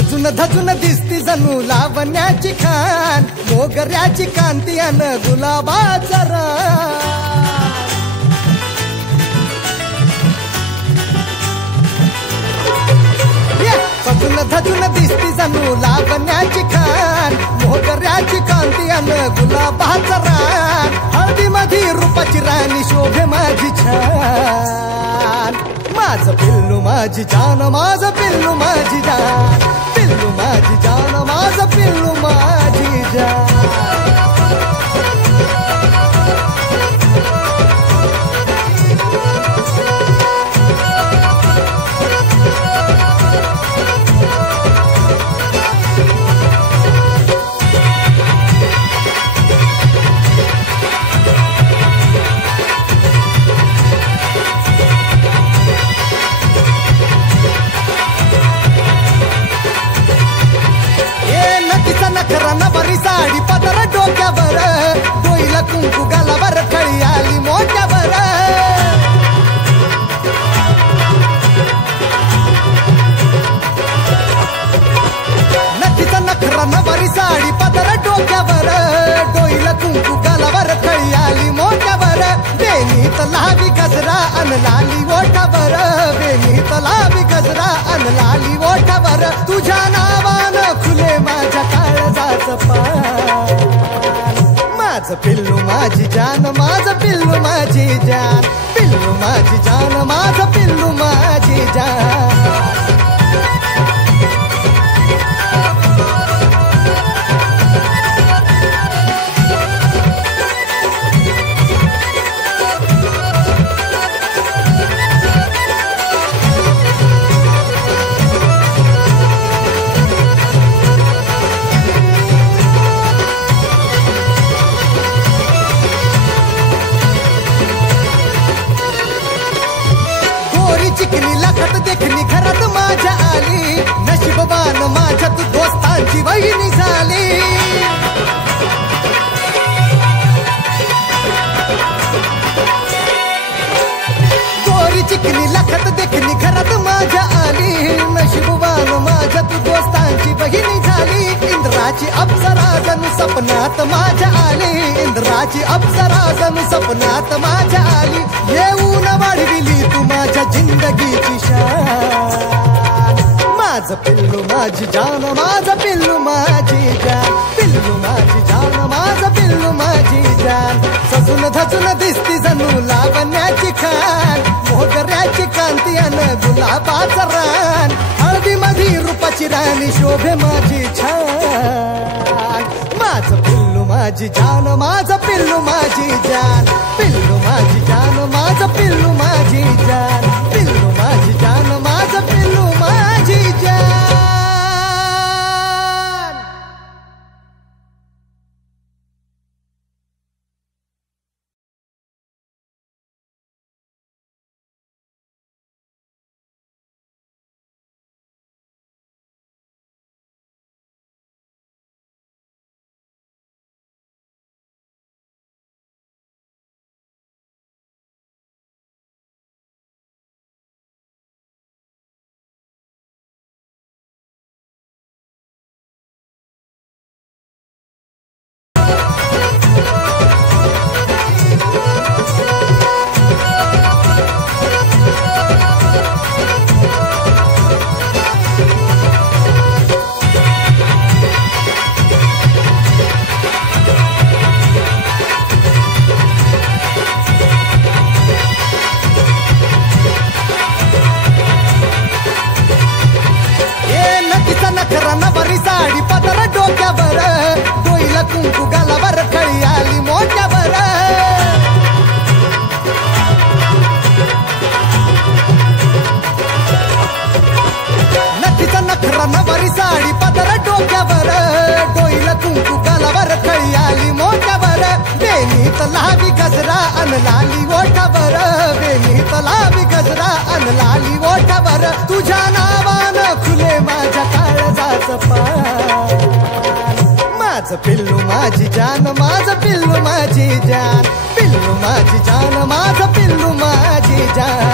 सजून धजून दिसती जणू लावण्याची खान, मोगऱ्याची कांती अन गुलाबाचा रान। सजून धजून दिसती जणू लावण्याची खान, मोगऱ्याची कांती अन गुलाबाचा रान। हळदी मधी रूपाची राणी शोभे माझी छान, माझं पिल्लू माझी जान, माझं पिल्लू माझी जान, पिल्लू माझी जान, माझं पिल्लू माझी जान। नखराना बरी साडी पदर डोक्यावर, डोईला कुंकू गालावर, खळी आली मोठ्यावर। नक्कीचा नखराना बरी साडी पदर डोक्यावर, डोईला कुंकू गालावर, खळी आली मोठ्यावर। बेनीत लावी गजरा अन लाली ओठावर, बेनीत लावी गजरा अन लाली ओठावर। तुझ्या नावानं खुले माझ्या काळजाचं पान, माझं पिल्लू माझी जान, माझं पिल्लू माझी जान, पिल्लू माझी जान, माझं पिल्लू माझी जान। चिकनी लखत देखणी घरात माझ्या आली, नशीबवान माझ्या तू दोस्तांची वहिनी झाली। गोरी चिकनी लखत देखणी घरात माझ्या आली, नशीबवान माझ्या तू दोस्तांची वहिनी झाली। इंद्राची अप्सरा जणू सपनात माझ्या आली, इंद्राची अप्सरा जणू सपनात माझ्या आली। येऊन वाढविली तू माझ्या जिंदगीची शान, माझं पिल्लू माझी जान, माझं पिल्लू माझी जान, पिल्लू माझी जान, माझं पिल्लू माझी जान। सजून धजून दिसती जणू लावण्याची खान, मोगऱ्याची कांती अन गुलाबाचा रान। हळदी मधी रूपाची राणी शोभे माझी छान, माझं पिल्लू माझी जान, माझं पिल्लू माझी जान, पिल्लू माझी जान, माझं पिल्लू माझी जान, पिल्लू माझी जान, माझं पिल्लू माझी जान। नखराना बरी साडी पदर डोक्यावर, डोईला कुंकू गालावर, खळी आली मोठ्यावर। नक्कीचा नखराना बरी साडी पदर डोक्यावर, डोईला कुंकू गालावर, खळी आली मोठ्यावर। बेनीत लावी गजरा अन लाली ओठावर, बेनीत लावी गजरा अन लाली ओठावर। तुझ्या नावानं खुले माझ्या काळजाचं पान, माझं पिल्लू माझी जान, माझं पिल्लू माझी जान, पिल्लू माझी जान, माझं पिल्लू माझी जान।